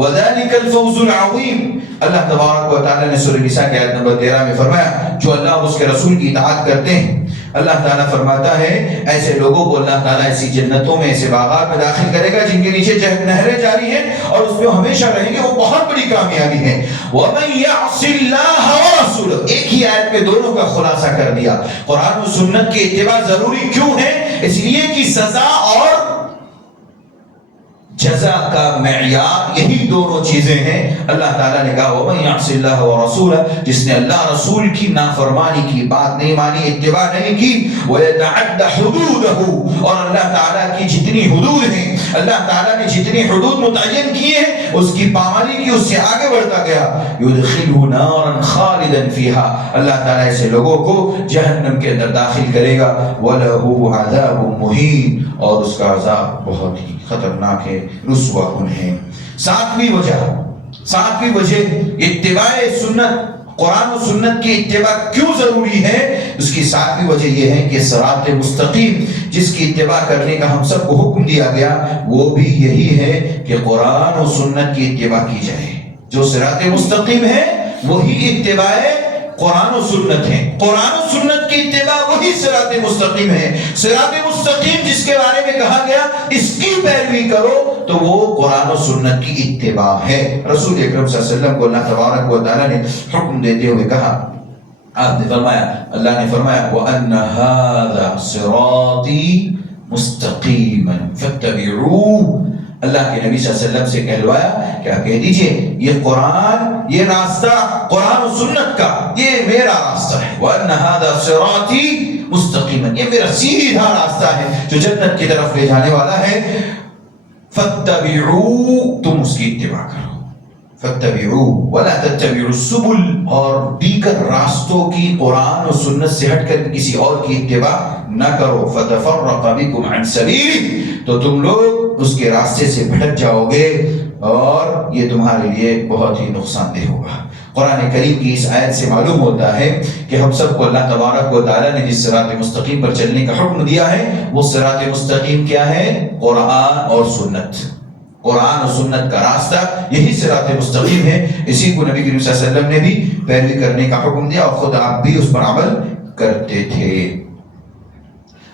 وَذَلِكَ الْفَوْزُ الْعَظِيمُ. اللہ تبارک و تعالیٰ نے سورہ نساء کی آیت نمبر 13 میں فرمایا جو اللہ اور اس کے رسول کی اطاعت کرتے ہیں، اللہ تعالیٰ فرماتا ہے ایسے لوگوں کو اللہ تعالیٰ ایسی جنتوں میں، ایسے باغات میں داخل کرے گا جن کے نیچے نہریں جاری ہیں اور اس میں ہمیشہ رہیں گے. وہ بہت بڑی کامیابی ہے. وَمَن يَعْصِ اللَّهَ وَرَسُولَهُ، ایک ہی آیت میں دونوں کا خلاصہ کر دیا. قرآن و سنت کی اتباع ضروری کیوں ہے؟ اس لیے کہ سزا اور جزا کا معیار یہی دونوں چیزیں ہیں. اللہ تعالیٰ نے کہا وَمَن يَعْصِ اللَّهَ وَرَسُولَهُ، جس نے اللہ رسول کی نافرمانی کی، بات نہیں مانی، اتباع نہیں کی، وَيَتَعَدَّ حُدُودَهُ، اور اللہ تعالیٰ کی جتنی حدود ہیں، اللہ تعالیٰ نے جتنی حدود متعین کیے ہیں اس کی پامانی کی، اس سے آگے بڑھتا گیا، يُدْخِلْهُ نَارًا خَالِدًا فِيهَا، اللہ تعالیٰ ایسے لوگوں کو جہنم کے اندر داخل کرے گا. وَلَهُ عَذَابٌ مُهِينٌ، اور اس کا عذاب بہت ہی خطرناک ہے، رسوا کن ہے. ساتویں وجہ اتباع سنت، قرآن و سنت کی اتباع کیوں ضروری ہے، اس کی ساتویں وجہ یہ ہے کہ صراط مستقیم جس کی اتباع کرنے کا ہم سب کو حکم دیا گیا، وہ بھی یہی ہے کہ قرآن و سنت کی اتباع کی جائے. جو صراط مستقیم ہے وہی اتباع قرآن و سنت ہے. قرآن و سنت کی اتباع وہی صراط مستقیم ہے. صراط مستقیم جس کے بارے میں کہا گیا اس کی پیروی کرو تو وہ قرآن و سنت کی اتباع ہے. رسول اکرم صلی اللہ علیہ وسلم کو اللہ تبارک و تعالیٰ نے حکم دیتے ہوئے کہا، آپ نے فرمایا، اللہ نے فرمایا وَأَنَّ هَذَا صِرَاطِي مُسْتَقِيمًا فَاتَّبِعُوهُ. اللہ کے نبی صلی اللہ علیہ وسلم سے کہلوایا کہ آپ کہہ دیجئے یہ قرآن، یہ راستہ قرآن و سنت کا، یہ میرا راستہ ہے. وَأَنَّ هَذَا صِرَاطِي مُسْتَقِيمًا، یہ میرا سیدھا راستہ ہے جو جنت کی طرف لے جانے والا ہے. فَاتَّبِعُوهُ، تم اس کی اتباع کرو. فَاتَّبِعُوهُ وَلَا تَتَّبِعُوا السُّبُلَ، اور دیگر راستوں کی، قرآن و سنت سے ہٹ کر کسی اور کی اتباع نہ کرو. فَتَفَرَّقَ بِكُمْ عَنْ سَبِيلِهِ، تو تم لوگ اس کے راستے سے بھٹک جاؤ گے اور یہ تمہارے لیے بہت ہی نقصان دہ ہوگا. قرآن کریم کی اس آیت سے معلوم ہوتا ہے کہ ہم سب کو اللہ تبارک و تعالیٰ نے جس صراط مستقیم پر چلنے کا حکم دیا ہے وہ صراط مستقیم کیا ہے؟ قرآن اور سنت. قرآن و سنت کا راستہ یہی صراط مستقیم ہے. اسی کو نبی کریم صلی اللہ علیہ وسلم نے بھی پیروی کرنے کا حکم دیا اور خود آپ بھی اس پر عمل کرتے تھے.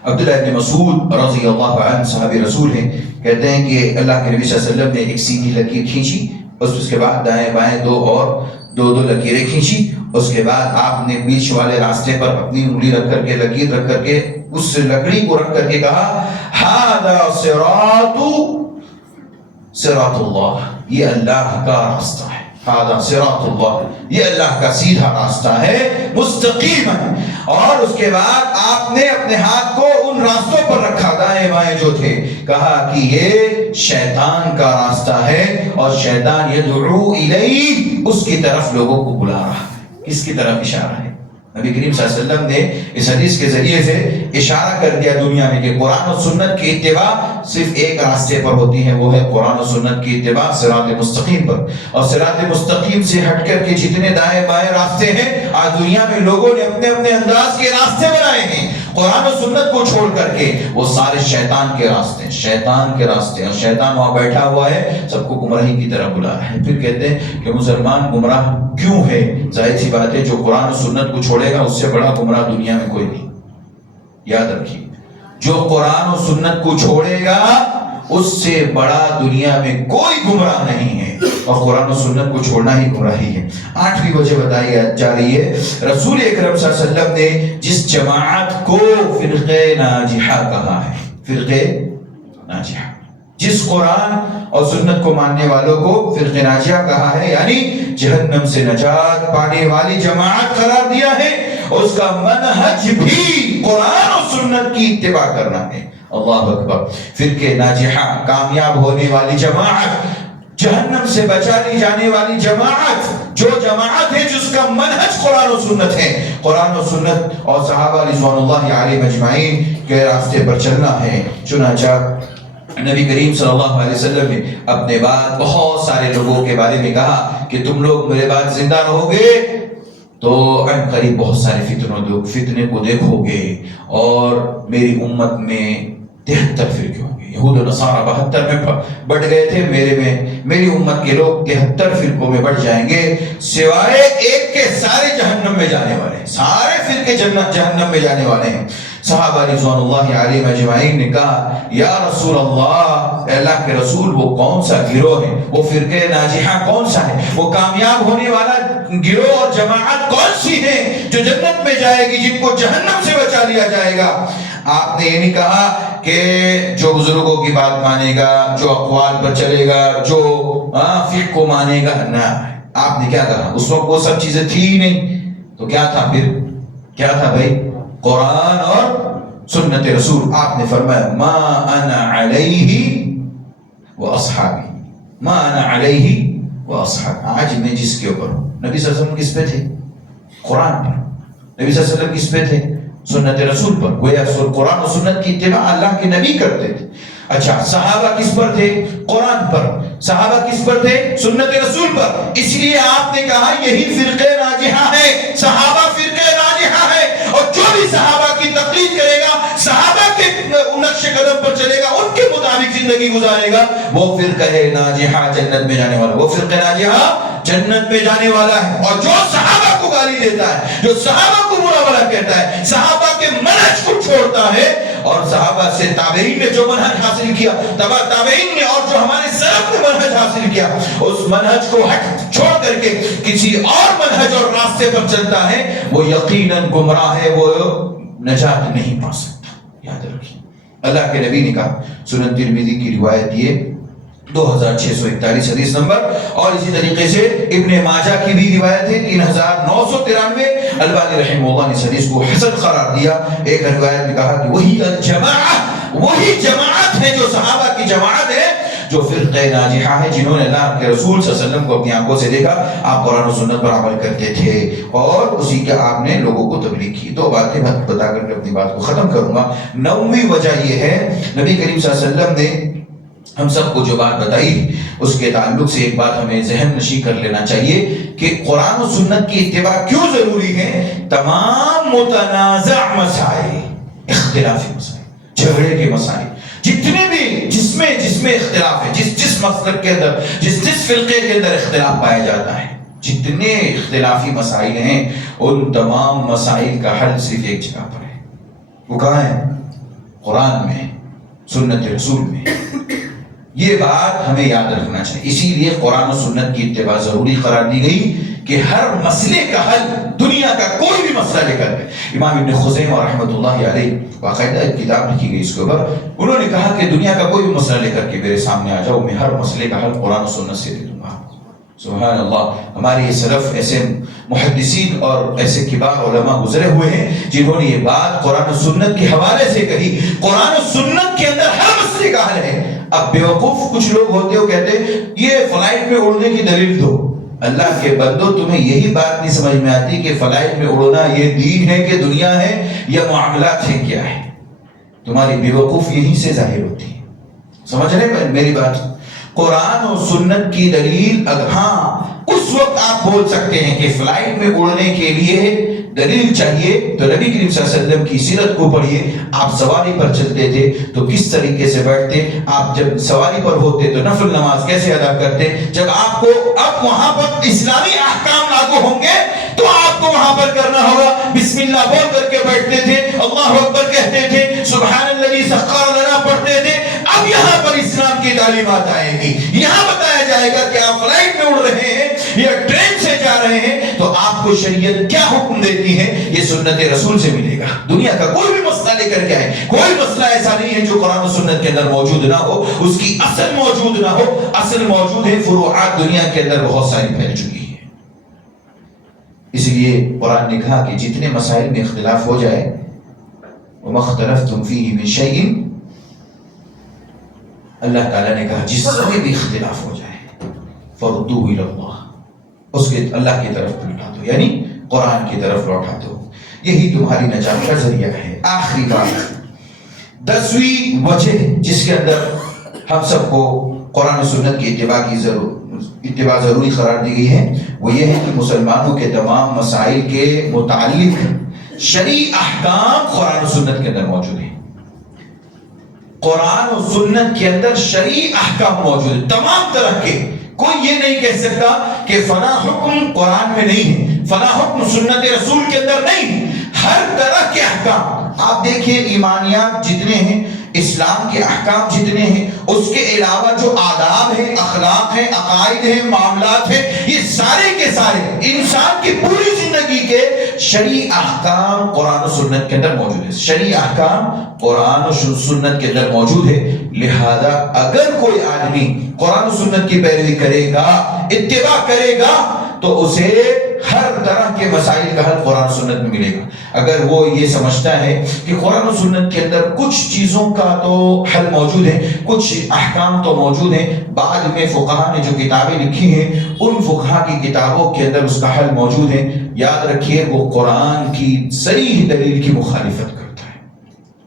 عبداللہ ابن مسعود رضی اللہ عنہ صحابی رسول ہیں، کہتے ہیں کہ اللہ کے نبی صلی اللہ علیہ وسلم نے ایک سیدھی لکیر کھینچی اس کے بعد دائیں بائیں دو لکیریں کھینچی. اس کے بعد آپ نے بیچ والے راستے پر اپنی انگلی رکھ کر کے لکیر رکھ کر کے اس لکڑی کو رکھ کر کے کہا ھذا صراط اللہ، یہ اللہ کا راستہ ہے. ھذا صراط اللہ، یہ اللہ کا سیدھا راستہ ہے، مستقیم ہے. اور اس کے بعد آپ نے اپنے ہاتھ کو ان راستوں پر رکھا دائیں بائیں جو تھے، کہا کہ یہ شیطان کا راستہ ہے اور شیطان یدعو الیہ، اس کی طرف لوگوں کو بلا رہا ہے. کس کی طرف اشارہ ہے؟ نبی کریم صلی اللہ علیہ وسلم نے اس حدیث کے ذریعے سے اشارہ کر دیا دنیا میں کہ قرآن و سنت کی اتباع صرف ایک راستے پر ہوتی ہے، وہ ہے قرآن و سنت کی اتباع صراط مستقیم پر. اور صراط مستقیم سے ہٹ کر کے جتنے دائیں بائیں راستے ہیں آج دنیا میں لوگوں نے اپنے اپنے انداز کے راستے بنائے ہیں. قرآن و سنت کو چھوڑ کر کے وہ سارے شیطان کے راستے اور شیطان وہاں بیٹھا ہوا ہے، سب کو گمراہی کی طرف بلا رہا ہے. پھر کہتے ہیں کہ مسلمان گمراہ کیوں ہے؟ ظاہر سی بات ہے جو قرآن و سنت کو چھوڑے گا اس سے بڑا گمراہ دنیا میں کوئی نہیں. یاد رکھیے، جو قرآن و سنت کو چھوڑے گا اس سے بڑا دنیا میں کوئی گمراہ نہیں ہے، اور قرآن و سنت کو چھوڑنا ہی گمراہی ہے. 8ویں وجہ بتائی جا رہی ہے، رسول اکرم صلی اللہ علیہ وسلم نے جس جماعت کو فرقہ ناجحہ کہا ہے، فرقہ ناجحہ، جس قرآن اور سنت کو ماننے والوں کو فرقہ ناجحہ کہا ہے، یعنی جہنم سے نجات پانے والی جماعت قرار دیا ہے، اس کا منہج بھی قرآن اور سنت کی اتباع کرنا ہے. اللہ اکبر. فرقہ ناجحہ، کامیاب ہونے والی جماعت، جہنم سے بچا لی جانے والی جماعت، جو جماعت ہے جس کا منہج قرآن و سنت ہے. قرآن و سنت اور صحابہ رضوان اللہ علیہم اجمعین کے راستے پر چلنا ہے. چنانچہ نبی کریم صلی اللہ علیہ وسلم نے اپنے بعد بہت سارے لوگوں کے بارے میں کہا کہ تم لوگ میرے بعد زندہ رہو گے تو ان قریب بہت سارے فتنے کو دیکھو گے، اور میری امت میں 73 فرقے ہوں گے. یہود و نصارہ 72 میں بٹ گئے تھے، میری امت کے لوگ 73 فرقوں میں بٹ جائیں گے، سوائے ایک کے سارے جہنم میں جانے والے ہیں. سارے فرقے جہنم میں جانے والے ہیں. صحابہ رضوان اللہ علیہم اجمعین نے کہا یا رسول اللہ، اے اللہ کے رسول، وہ کون سا گروہ ہے، وہ فرقہ ناجحہ کون سا ہے، وہ کامیاب ہونے والا گروہ اور جماعت کون سی ہے جو جنت میں جائے گی، جن کو جہنم سے بچا لیا جائے گا؟ آپ نے یہ نہیں کہا کہ جو بزرگوں کی بات مانے گا، جو اقوال پر چلے گا، جو فقہ کو مانے گا. نہ، آپ نے کیا کہا؟ اس وقت وہ سب چیزیں تھی ہی نہیں، تو کیا تھا پھر؟ کیا تھا بھائی؟ قرآن اور سنت رسول. آپ نے فرمایا ما انا علیہ و اصحابی، ما انا علیہ و اصحابی. آج میں جس کے اوپر ہوں. نبی صلی اللہ علیہ وسلم کس پہ تھے؟ قرآن پر. نبی صلی اللہ علیہ وسلم کس پہ تھے؟ سنت رسول پر. گویا قرآن و سنت کی اتباع اللہ کے نبی کرتے تھے. اچھا، صحابہ کس پر تھے؟ قرآن پر. صحابہ کس پر تھے؟ سنت رسول پر. اس لیے آپ نے کہا یہی فرقہ ناجحہ ہے، صحابہ فرقہ ناجحہ ہے، اور جو بھی صحابہ کی تقلید کرے گا، صحابہ کے نقش قدم پر چلے گا، ان کے مطابق زندگی گزارے گا، وہ فرقہ ناجحہ جنت میں جانے والا. وہ فرقہ ناجحہ جنت میں جانے والا ہے. اور جو صحابہ کو گالی دیتا ہے، جو صحابہ کو برا بھلا کہتا ہے، صحابہ کے منہج کو چھوڑتا ہے، اور صحابہ سے تابعین نے جو منہج حاصل کیا، تابعین نے اور جو ہمارے سلف نے منہج حاصل کیا، اس منہج کو ہٹ چھوڑ کر کے کسی اور منہج اور راستے پر چلتا ہے، وہ یقیناً گمراہ ہے، وہ نجات نہیں پا سکتا. یاد رکھیے. اللہ کے نبی نے کہا، سنن ترمذی کی روایت یہ 2641 حدیث نمبر، اور اسی طریقے سے ابن ماجہ کی بھی روایت ہے 3993. البانی رحمہ اللہ نے اس حدیث کو حسن قرار دیا. ایک روایت میں کہا کہ وہی الجماعت، وہی جماعت ہے جو صحابہ کی جماعت ہے، جو فرقہ ناجحہ ہے، جنہوں نے اللہ کے رسول صلی اللہ علیہ وسلم کو اپنی آنکھوں سے دیکھا. آپ قرآن و سنت پر عمل کرتے تھے اور اسی کے آپ نے لوگوں کو تبلیغ کی. دو باتیں بتا کر اپنی بات کو ختم کروں گا. 9ویں وجہ یہ ہے، نبی کریم صلی اللہ علیہ وسلم نے ہم سب کو جو بات بتائی، اس کے تعلق سے ایک بات ہمیں ذہن نشین کر لینا چاہیے کہ قرآن و سنت کی اتباع کیوں ضروری ہے. تمام متنازع مسائل، اختلافی مسائل، جھگڑے کے مسائل، جتنے بھی جس میں اختلاف ہے، جس مسلک کے اندر، جس فرقے کے اندر اختلاف پایا جاتا ہے، جتنے اختلافی مسائل ہیں، ان تمام مسائل کا حل صرف ایک جگہ پر ہے. وہ کہاں ہے؟ قرآن میں، سنت رسول میں. یہ بات ہمیں یاد رکھنا چاہیے. اسی لیے قرآن و سنت کی اتباع ضروری قرار دی گئی کہ ہر مسئلے کا حل دنیا کا کوئی بھی مسئلہ لے کر ہے. امام ابن خزیمہ رحمۃ اللہ علیہ باقاعدہ ایک کتاب لکھی گئی اس کے اوپر. انہوں نے کہا کہ دنیا کا کوئی بھی مسئلہ لے کر کے میرے سامنے آ جاؤ، میں ہر مسئلے کا حل قرآن و سنت سے دے دوں گا. سبحان اللہ. ہمارے یہ سلف ایسے محدثین اور ایسے کبار علماء گزرے ہوئے ہیں جنہوں نے یہ بات قرآن و سنت کے حوالے سے کہی. قرآن و سنت کے اندر ہر مسئلے کا حل ہے. اب بیوقوف کچھ لوگ ہوتے ہو کہتے ہیں یہ فلائٹ میں اڑنے کی دلیل دو. اللہ کے بندو تمہیں یہی بات نہیں سمجھ میں آتی کہ فلائٹ میں اڑنا یہ دین ہے کہ دنیا ہے یا معاملات ہے کیا ہے؟ تمہاری بیوقوف یہیں سے ظاہر ہوتی ہے. سمجھ رہے ہیں میری بات؟ قرآن و سنت کی دلیل ہاں اس وقت آپ بول سکتے ہیں کہ فلائٹ میں اڑنے کے لیے دلیل چاہیے تو نبی کریم صلی اللہ علیہ وسلم کی سیرت کو پڑھیے. آپ سواری پر چلتے تھے تو کس طریقے سے بیٹھتے؟ آپ جب سواری پر ہوتے تو نفل نماز کیسے ادا کرتے؟ جب آپ کو اب وہاں پر اسلامی احکام لاگو ہوں گے تو آپ کو وہاں پر کرنا ہوگا. بسم اللہ بول کر کے بیٹھتے تھے، اللہ اکبر کہتے تھے، سبحان الذی سخر لنا پڑھتے تھے. اب یہاں پر اسلام کی تعلیمات آئیں گی. یہاں بتایا جائے گا کہ آپ فلائٹ میں اڑ رہے ہیں یا ٹرین سے جا رہے ہیں تو آپ کو شریعت کیا حکم دیتی ہے، یہ سنت رسول سے ملے گا. دنیا کا کوئی بھی مسئلہ لے کر کے آئے، کوئی مسئلہ ایسا نہیں ہے جو قرآن و سنت کے اندر موجود نہ ہو، اس کی اصل موجود نہ ہو. اصل موجود ہے، فروعات دنیا کے اندر بہت ساری پھیل چکی ہے. اس لیے قرآن نے کہا کہ جتنے مسائل میں اختلاف ہو جائے وَمَا اخْتَلَفْتُمْ فِيهِ مِنْ شَيْءٍ، اللہ تعالیٰ نے کہا جس سے بھی اختلاف ہو جائے فَرُدُّوهُ إِلَى اللَّهِ، اس کے اللہ کی طرف لوٹا دو، یعنی قرآن کی طرف لوٹا دو. یہی تمہاری نجات کا ذریعہ ہے. آخری بات، 10ویں وجہ جس کے اندر ہم سب کو قرآن و سنت کی اتباع ضروری قرار دی گئی ہے وہ یہ ہے کہ مسلمانوں کے تمام مسائل کے متعلق شرعی احکام قرآن و سنت کے اندر موجود ہیں. قرآن و سنت کے اندر شرعی احکام موجود ہیں تمام طرح کے. کوئی یہ نہیں کہہ سکتا کہ فلاں حکم قرآن میں نہیں ہے، فلاں حکم سنت رسول کے اندر نہیں ہے. ہر طرح کے احکام آپ دیکھیے، ایمانیات جتنے ہیں، اسلام کے احکام جتنے ہیں، اس کے علاوہ جو آداب ہیں، اخلاق ہیں، عقائد ہیں، معاملات ہیں، یہ سارے کے سارے انسان کی پوری زندگی کے شرعی احکام قرآن و سنت کے اندر موجود ہے. شرعی احکام قرآن و سنت کے اندر موجود ہے. لہذا اگر کوئی آدمی قرآن و سنت کی پیروی کرے گا، اتباع کرے گا، تو اسے ہر طرح کے مسائل کا حل قرآن و سنت میں ملے گا. اگر وہ یہ سمجھتا ہے کہ قرآن و سنت کے اندر کچھ چیزوں کا تو حل موجود ہے، کچھ احکام تو موجود ہیں، بعد میں فقہا نے جو کتابیں لکھی ہیں ان فقہا کی کتابوں کے اندر اس کا حل موجود ہے، یاد رکھیے وہ قرآن کی صریح دلیل کی مخالفت کرتا ہے.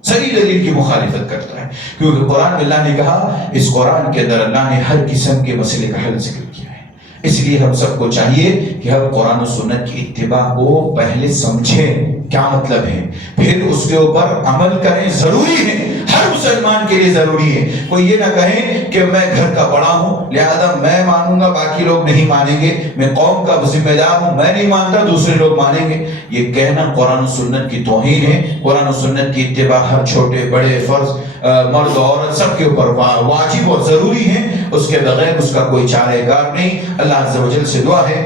صریح دلیل کی مخالفت کرتا ہے، کیونکہ قرآن میں اللہ نے کہا، اس قرآن کے اندر اللہ نے ہر قسم کے مسئلے کا حل ذکر کیا ہے. اس لیے ہم سب کو چاہیے کہ ہم قرآن و سنت کی اتباع کو پہلے سمجھیں کیا مطلب ہے، پھر اس کے اوپر عمل کریں. ضروری ہے، ہر مسلمان کے لیے ضروری ہے. کوئی یہ نہ کہے کہ میں گھر کا بڑا ہوں لہذا میں مانوں گا باقی لوگ نہیں مانیں گے، میں قوم کا ذمہ دار ہوں میں نہیں مانتا دوسرے لوگ مانیں گے. یہ کہنا قرآن و سنت کی توہین ہے. قرآن و سنت کی اتباع ہر چھوٹے بڑے فرض مرد عورت سب کے اوپر واجب اور ضروری ہے. اس کے بغیر اس کا کوئی چارہ کار نہیں. اللہ عز و جل سے دعا ہے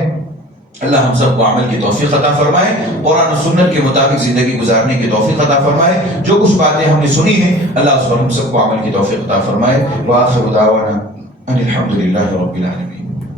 اللہ ہم سب کو عمل کی توفیق عطا فرمائے، قرآن و سنت کے مطابق زندگی گزارنے کی توفیق عطا فرمائے. جو کچھ باتیں ہم نے سنی ہیں اللہ اس پر ہم سب کو عمل کی توفیق عطا فرمائے. وآخر دعوانا ان الحمد للہ رب العالمین.